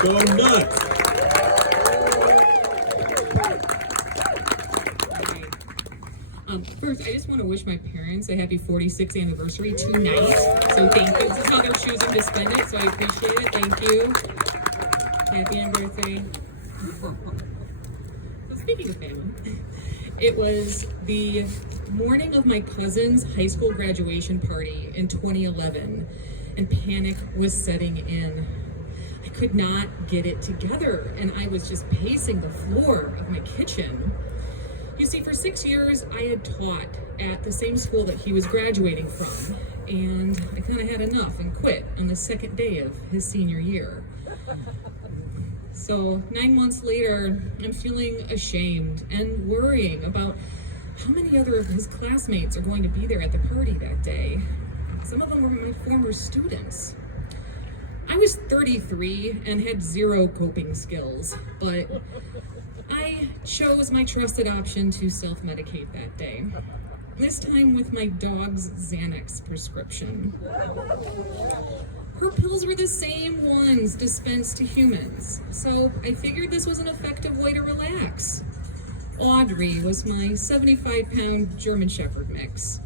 Go nuts! First, I just want to wish my parents a happy 46th anniversary tonight. So thank you. This is how they're choosing to spend it, so I appreciate it. Thank you. Happy anniversary. So speaking of family, it was the morning of my cousin's high school graduation party in 2011, and panic was setting in. I could not get it together, and I was just pacing the floor of my kitchen. You see, for 6 years, I had taught at the same school that he was graduating from, and I kind of had enough and quit on the second day of his senior year. So 9 months later, I'm feeling ashamed and worrying about how many other of his classmates are going to be there at the party that day. Some of them were my former students. I was 33 and had zero coping skills, but I chose my trusted option to self-medicate that day. This time with my dog's Xanax prescription. Her pills were the same ones dispensed to humans, so I figured this was an effective way to relax. Audrey was my 75-pound German Shepherd mix.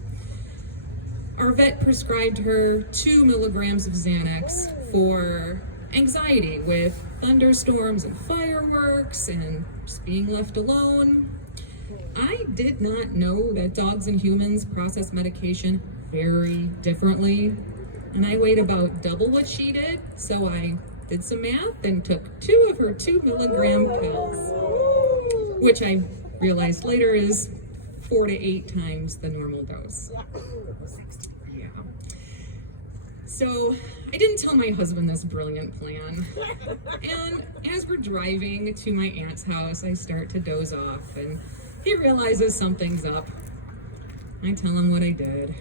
Our vet prescribed her 2 milligrams of Xanax for anxiety with thunderstorms and fireworks and just being left alone. I did not know that dogs and humans process medication very differently, and I weighed about double what she did, so I did some math and took 2 of her 2 milligram pills, which I realized later is 4 to 8 times the normal dose. Yeah. So I didn't tell my husband this brilliant plan. And as we're driving to my aunt's house, I start to doze off, and he realizes something's up. I tell him what I did.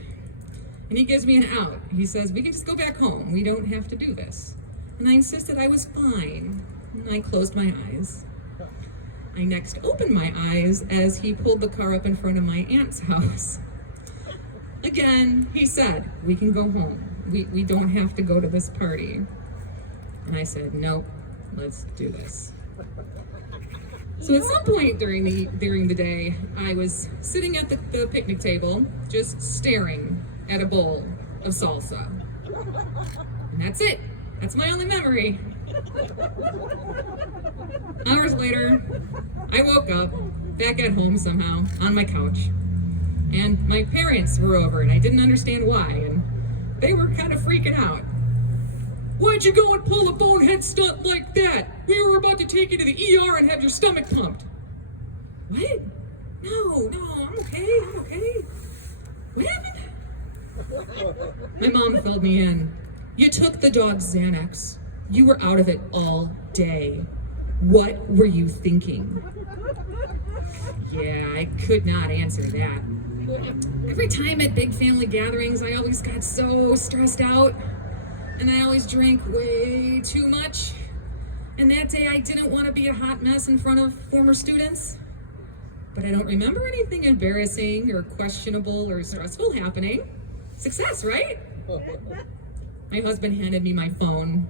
And he gives me an out. He says, we can just go back home. We don't have to do this. And I insisted I was fine. And I closed my eyes. I next opened my eyes as he pulled the car up in front of my aunt's house. Again, he said, we can go home. We don't have to go to this party. And I said, nope, let's do this. So at some point during the day, I was sitting at the picnic table, just staring at a bowl of salsa. And that's it. That's my only memory. Hours later, I woke up, back at home somehow, on my couch. And my parents were over, and I didn't understand why, and they were kind of freaking out. Why'd you go and pull a bonehead stunt like that? We were about to take you to the ER and have your stomach pumped. What? No, I'm okay. What happened? My mom filled me in. You took the dog's Xanax. You were out of it all day. What were you thinking? Yeah, I could not answer that. Every time at big family gatherings, I always got so stressed out, and I always drank way too much. And that day I didn't want to be a hot mess in front of former students. But I don't remember anything embarrassing or questionable or stressful happening. Success, right? My husband handed me my phone.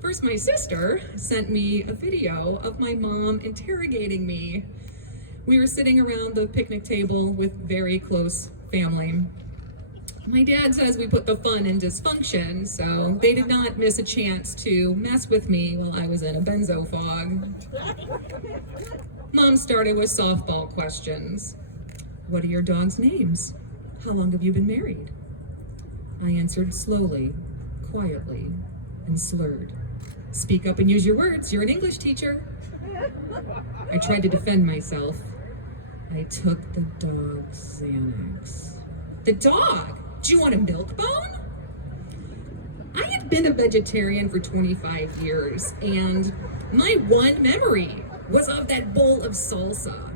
First, my sister sent me a video of my mom interrogating me. We were sitting around the picnic table with very close family. My dad says we put the fun in dysfunction, so they did not miss a chance to mess with me while I was in a benzo fog. Mom started with softball questions. What are your dogs' names? How long have you been married? I answered slowly, quietly, and slurred. Speak up and use your words. You're an English teacher. I tried to defend myself. I took the dog's Xanax. The dog? Do you want a milk bone? I had been a vegetarian for 25 years, and my one memory was of that bowl of salsa.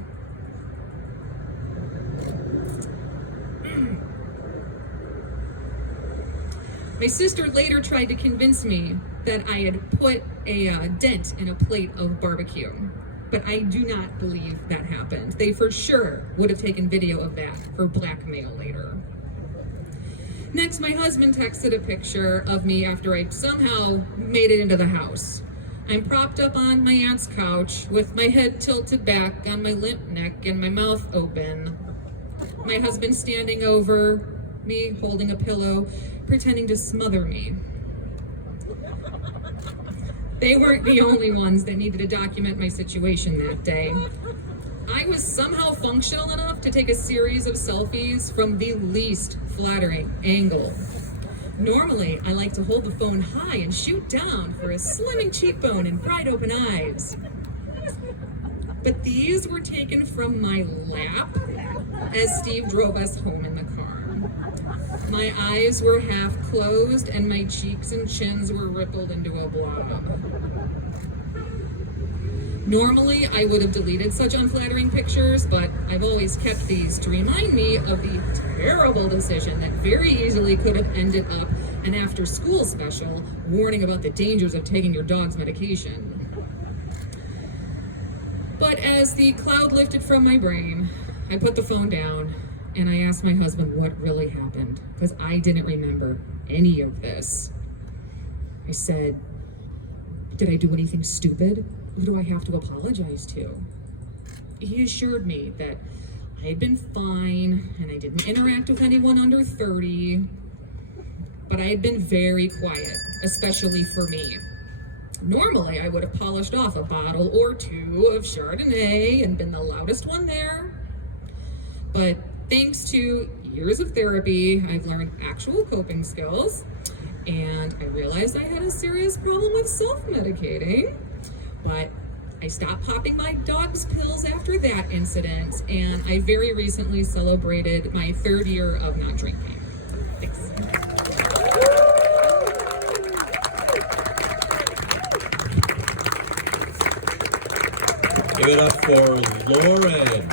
My sister later tried to convince me that I had put a dent in a plate of barbecue, but I do not believe that happened. They for sure would have taken video of that for blackmail later. Next, my husband texted a picture of me after I somehow made it into the house. I'm propped up on my aunt's couch with my head tilted back on my limp neck and my mouth open. My husband standing over me, holding a pillow, pretending to smother me. They weren't the only ones that needed to document my situation that day. I was somehow functional enough to take a series of selfies from the least flattering angle. Normally, I like to hold the phone high and shoot down for a slimming cheekbone and bright open eyes. But these were taken from my lap as Steve drove us home in the car. My eyes were half closed and my cheeks and chins were rippled into a blob. Normally, I would have deleted such unflattering pictures, but I've always kept these to remind me of the terrible decision that very easily could have ended up an after-school special warning about the dangers of taking your dog's medication. But as the cloud lifted from my brain, I put the phone down and I asked my husband what really happened, because I didn't remember any of this. I said, "Did I do anything stupid? Who do I have to apologize to?" He assured me that I had been fine and I didn't interact with anyone under 30, but I had been very quiet, especially for me. Normally, I would have polished off a bottle or two of Chardonnay and been the loudest one there. But thanks to years of therapy, I've learned actual coping skills, and I realized I had a serious problem with self-medicating. But I stopped popping my dog's pills after that incident, and I very recently celebrated my 3rd year of not drinking. Thanks. Give it up for Lauren.